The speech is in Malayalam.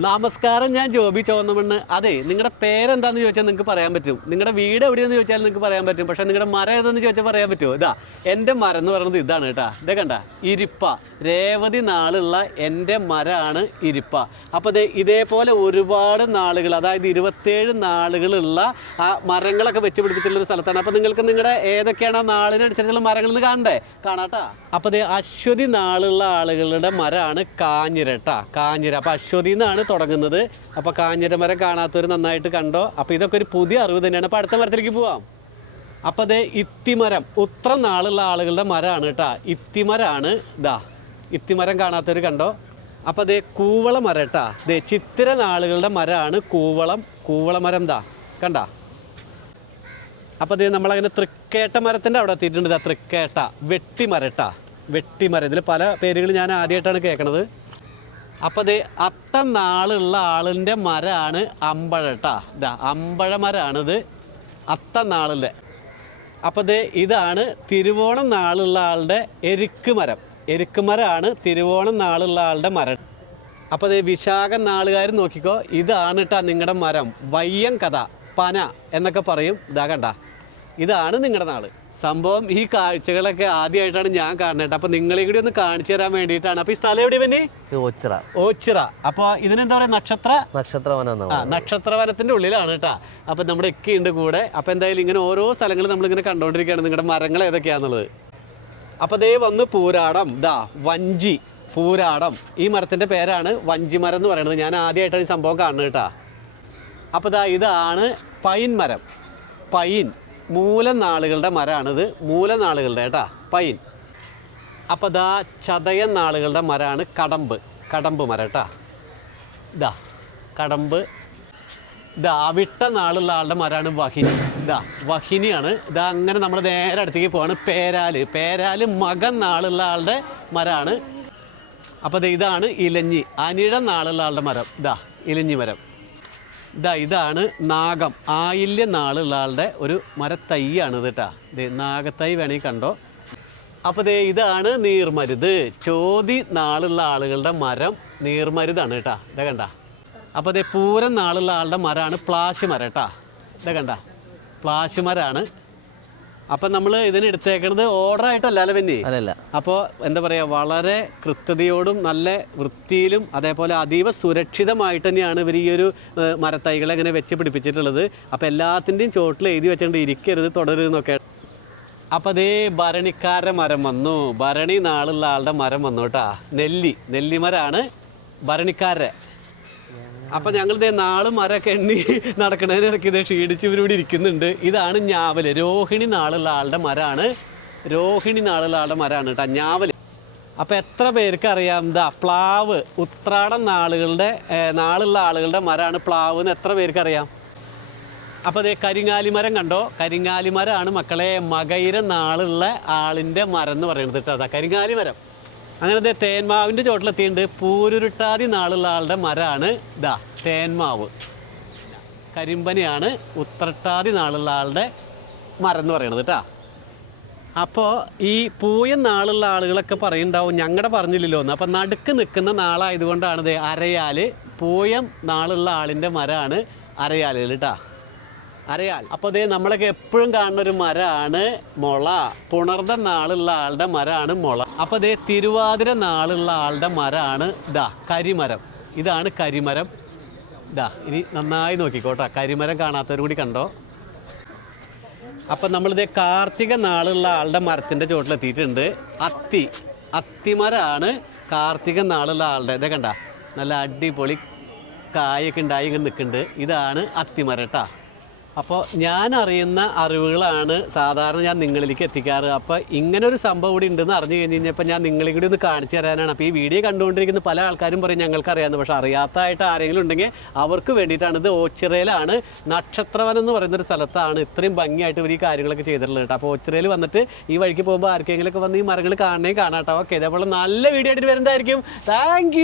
നമസ്കാരം ഞാൻ ജോബി ചോന്നമണ്ണ്. അതെ നിങ്ങളുടെ പേരെന്താന്ന് ചോദിച്ചാൽ നിങ്ങൾക്ക് പറയാൻ പറ്റും. നിങ്ങളുടെ വീട് എവിടെയെന്ന് ചോദിച്ചാൽ നിങ്ങൾക്ക് പറയാൻ പറ്റും. പക്ഷേ നിങ്ങളുടെ മരം ഏതെന്ന് ചോദിച്ചാൽ പറയാൻ പറ്റുമോ? ഇതാ എന്റെ മരം എന്ന് പറയുന്നത് ഇതാണ് കേട്ടാ. ഇതേ കണ്ട ഇരിപ്പ. രേവതി നാളുള്ള എന്റെ മരമാണ് ഇരിപ്പ. അപ്പോൾ ദേ ഇതേപോലെ ഒരുപാട് നാളുകൾ അതായത് ഇരുപത്തേഴ് നാളുകളുള്ള ആ മരങ്ങളൊക്കെ വെച്ച് പിടിപ്പിച്ചിട്ടുള്ള ഒരു സ്ഥലത്താണ്. അപ്പോൾ നിങ്ങൾക്ക് നിങ്ങളുടെ ഏതൊക്കെയാണ് ആ നാളിനനുസരിച്ചുള്ള മരങ്ങൾ എന്ന് കാണണ്ടേ? കാണാട്ടാ. അപ്പോൾ ദേ അശ്വതി നാളുള്ള ആളുകളുടെ മരമാണ് കാഞ്ഞിര കേട്ടാ കാഞ്ഞിര. അപ്പോൾ അശ്വതി എന്നാണ് തുടങ്ങുന്നത്. അപ്പോൾ കാഞ്ഞിര മരം കാണാത്തവർ നന്നായിട്ട് കണ്ടോ? അപ്പോൾ ഇതൊക്കെ ഒരു പുതിയ അറിവ് തന്നെയാണ്. അപ്പോൾ അടുത്ത മരത്തിലേക്ക് പോവാം. അപ്പോൾ അതേ ഇത്തിമരം. ഉത്ര നാളുള്ള ആളുകളുടെ മരമാണ് കേട്ടാ. ഇത്തിമരാണ് ഇതാ ഇത്തിമരം കാണാത്തവർ കണ്ടോ? അപ്പോൾ അതേ കൂവള മരം കേട്ടാ. ദേ ചിത്തിര നാളുകളുടെ മരമാണ് കൂവളം. കൂവളമരം ദാ. കണ്ട? അപ്പോൾ അതേ നമ്മളങ്ങനെ തൃക്കേട്ട മരത്തിന്റെ അവിടെ എത്തിയിട്ടുണ്ട് ഇതാ തൃക്കേട്ട. വെട്ടിമരട്ടാ വെട്ടിമരം. ഇതിൽ പല പേരുകൾ ഞാൻ ആദ്യമായിട്ടാണ് കേൾക്കണത് അപ്പോൾ ഇത് അത്ത നാളുള്ള ആളിന്റെ മരമാണ് അമ്പഴ ഇതാ അമ്പഴ മരമാണിത് അത്ത നാളിന്റെ അപ്പോൾ ഇത് ഇതാണ് തിരുവോണം നാളുള്ള ആളുടെ എരുക്ക് മരം. എരുക്ക് മരമാണ് തിരുവോണം നാളുള്ള ആളുടെ മരം. അപ്പോൾ ഇത് വിശാഖ നാളുകാർ നോക്കിക്കോ. ഇതാണ് കേട്ടാ നിങ്ങളുടെ മരം. വയ്യം കഥ പന എന്നൊക്കെ പറയും. ഇതാ കണ്ട. ഇതാണ് നിങ്ങളുടെ നാൾ. സംഭവം ഈ കാഴ്ചകളൊക്കെ ആദ്യമായിട്ടാണ് ഞാൻ കാണുന്നത് അപ്പോൾ നിങ്ങളെ കൂടി ഒന്ന് കാണിച്ചു തരാൻ വേണ്ടിയിട്ടാണ്. അപ്പോൾ ഈ സ്ഥലം എവിടെ പിന്നെ ഓച്ചിറ. ഓച്ചിറ. അപ്പോൾ ഇതിനെന്താ പറയുക? നക്ഷത്ര? നക്ഷത്രവനം ആ നക്ഷത്രവനത്തിന്റെ ഉള്ളിലാണ് കേട്ടാ. അപ്പൊ നമ്മുടെ ഒക്കെ ഉണ്ട് കൂടെ. അപ്പൊ എന്തായാലും ഇങ്ങനെ ഓരോ സ്ഥലങ്ങൾ നമ്മളിങ്ങനെ കണ്ടോണ്ടിരിക്കുകയാണ്. നിങ്ങളുടെ മരങ്ങൾ ഏതൊക്കെയാന്നുള്ളത്. അപ്പൊ ദേ വന്ന് പൂരാടം. ദാ വഞ്ചി പൂരാടം. ഈ മരത്തിന്റെ പേരാണ് വഞ്ചിമരം എന്ന് പറയുന്നത്. ഞാൻ ആദ്യമായിട്ടാണ് ഈ സംഭവം കാണുന്നത് കേട്ടാ. അപ്പോൾ ദാ ഇതാണ് പൈൻ മരം. പൈൻ. മൂലനാളുകളുടെ മരമാണിത് മൂലനാളുകളുടെ കേട്ടാ? പൈൻ. അപ്പോൾ ദാ ചതയൻ നാളുകളുടെ മരമാണ് കടമ്പ്. കടമ്പ് മരം കേട്ടാ? ഇതാ കടമ്പ്. ഇതാ അവിട്ട നാളുള്ള ആളുടെ മരമാണ് വഹിനി. ഇതാ വഹിനിയാണ്. ഇതാ അങ്ങനെ നമ്മൾ നേരെ അടുത്തേക്ക് പോവാണ്. പേരാൽ. പേരാൽ മകൻ നാളുള്ള ആളുടെ മരമാണ് അപ്പോൾ ഇതാണ് ഇലഞ്ഞി. അനിഴ നാളുള്ള ആളുടെ മരം. ഇതാ ഇലഞ്ഞി മരം. ഇതാ ഇതാണ് നാഗം. ആയില്യ നാളുള്ള ആളുടെ ഒരു മരത്തൈയാണ് കേട്ടാ നാഗത്തൈ വേണമെങ്കിൽ കണ്ടോ. അപ്പോൾ ദേ ഇതാണ് നീർമരുത്. ചോതി നാളുള്ള ആളുകളുടെ മരം നീർമരുതാണ് കേട്ടാ ഇതാ കണ്ട. അപ്പോൾ ദേ പൂരം നാളുള്ള ആളുടെ മരമാണ് പ്ലാശ് മരം കേട്ടാ ഇതാ കണ്ട. പ്ലാശ് മരമാണ് അപ്പം നമ്മൾ ഇതിന് എടുത്തേക്കണത് ഓർഡർ ആയിട്ടല്ലല്ലോ പിന്നെ അല്ലല്ല. അപ്പോൾ എന്താ പറയുക വളരെ കൃത്യതയോടും നല്ല വൃത്തിയിലും അതേപോലെ അതീവ സുരക്ഷിതമായിട്ട് തന്നെയാണ് ഇവർ ഈ ഒരു മരത്തൈകളെ ഇങ്ങനെ വെച്ച് പിടിപ്പിച്ചിട്ടുള്ളത്. അപ്പോൾ എല്ലാത്തിന്റെയും ചോട്ടിൽ എഴുതി വെച്ചുകൊണ്ട് ഇരിക്കരുത് തുടരുതെന്നൊക്കെ അപ്പോൾ അതേ ഭരണിക്കാരുടെ മരം വന്നു. ഭരണി നാളുള്ള ആളുടെ മരം വന്നു കേട്ടാ. നെല്ലി നെല്ലിമരാണ് ഭരണിക്കാരുടെ. അപ്പം ഞങ്ങൾ ഇതേ നാളും മരൊക്കെ എണ്ണി നടക്കണതിനിടയ്ക്ക് ക്ഷീണിച്ച് ഇവരിവിടെ ഇരിക്കുന്നുണ്ട്. ഇതാണ് ഞാവൽ. രോഹിണി നാളുള്ള ആളുടെ മരമാണ് രോഹിണി നാളുള്ള ആളുടെ മരമാണ് കേട്ടോ ഞാവൽ. അപ്പോൾ എത്ര പേർക്ക് അറിയാം എന്താ പ്ലാവ് ഉത്രാടം നാളുകളുടെ നാളുള്ള ആളുകളുടെ മരമാണ് പ്ലാവ് എന്ന് എത്ര പേർക്ക് അറിയാം? അപ്പോൾ അതേ കരിങ്ങാലിമരം കണ്ടോ? കരിങ്ങാലിമരമാണ് മക്കളെ മകയിര നാളുള്ള ആളിന്റെ മരം എന്ന് പറയുന്നത് കേട്ടോ അതാ കരിങ്ങാലിമരം അങ്ങനെ ദേ തേന്മാവിന്റെ ചോട്ടിലെത്തിയിട്ടുണ്ട്. പൂരുരുട്ടാതി നാളുള്ള ആളുടെ മരമാണ് ഇതാ തേന്മാവ് കരിമ്പനിയാണ് ഉത്രട്ടാതി നാളുള്ള ആളുടെ മരം എന്ന് പറയുന്നത് കേട്ടോ അപ്പോൾ ഈ പൂയൻ നാളുള്ള ആളുകളൊക്കെ പറയുന്നുണ്ടാവും ഞങ്ങളുടെ പറഞ്ഞില്ലല്ലോ എന്ന്. അപ്പം നടുക്ക് നിൽക്കുന്ന നാളായതുകൊണ്ടാണ് ഇത് അരയാൽ പൂയം നാളുള്ള ആളിന്റെ മരമാണ് അരയാലിൽ കേട്ടാ അരയാൽ അപ്പോൾ ദേ നമ്മളൊക്കെ എപ്പോഴും കാണുന്ന ഒരു മരമാണ് മുള. പുണർന്ന നാളുള്ള ആളുടെ മരമാണ് മുള. അപ്പോൾ ദേ തിരുവാതിര നാളുള്ള ആളുടെ മരമാണ് ദാ കരിമരം. ഇതാണ് കരിമരം. ദാ ഇനി നന്നായി നോക്കിക്കോട്ടോ. കരിമരം കാണാത്തവരും കൂടി കണ്ടോ? അപ്പം നമ്മളിത് കാർത്തിക നാളുള്ള ആളുടെ മരത്തിന്റെ ചോട്ടിലെത്തിയിട്ടുണ്ട്. അത്തി അത്തിമരമാണ് കാർത്തിക നാളുള്ള ആളുടെ. ഇതേ കണ്ട നല്ല അടിപൊളി കായൊക്കെ ഉണ്ടായി ഇങ്ങനെ നിൽക്കുന്നുണ്ട്. ഇതാണ് അത്തിമരം കേട്ടോ അപ്പോൾ ഞാൻ അറിയുന്ന അറിവുകളാണ് സാധാരണ ഞാൻ നിങ്ങളിലേക്ക് എത്തിക്കാറ്. അപ്പോൾ ഇങ്ങനെ ഒരു സംഭവം കൂടി ഉണ്ടെന്ന് അറിഞ്ഞു കഴിഞ്ഞ് കഴിഞ്ഞപ്പോൾ ഞാൻ നിങ്ങളെ കൂടി ഒന്ന് കാണിച്ചു തരാനാണ്. അപ്പോൾ ഈ വീഡിയോ കണ്ടുകൊണ്ടിരിക്കുന്ന പല ആൾക്കാരും പറയും ഞങ്ങൾക്ക് അറിയാമെന്ന് പക്ഷേ അറിയാത്തതായിട്ട് ആരെങ്കിലും ഉണ്ടെങ്കിൽ അവർക്ക് വേണ്ടിയിട്ടാണ്. ഇത് ഓച്ചിറയിലാണ്. നക്ഷത്രവനം എന്ന് പറയുന്നൊരു സ്ഥലത്താണ് ഇത്രയും ഭംഗിയായിട്ട് ഇവർ ഈ കാര്യങ്ങളൊക്കെ ചെയ്തിട്ടുള്ളത് അപ്പോൾ ഓച്ചിറയിൽ വന്നിട്ട് ഈ വഴിക്ക് പോകുമ്പോൾ ആർക്കെങ്കിലുമൊക്കെ വന്ന് ഈ മരങ്ങൾ കാണണേ കാണാട്ടോ ഓക്കെ ഇതേപോലെ നല്ല വീഡിയോ ആയിട്ട് വരുന്നതായിരിക്കും. താങ്ക്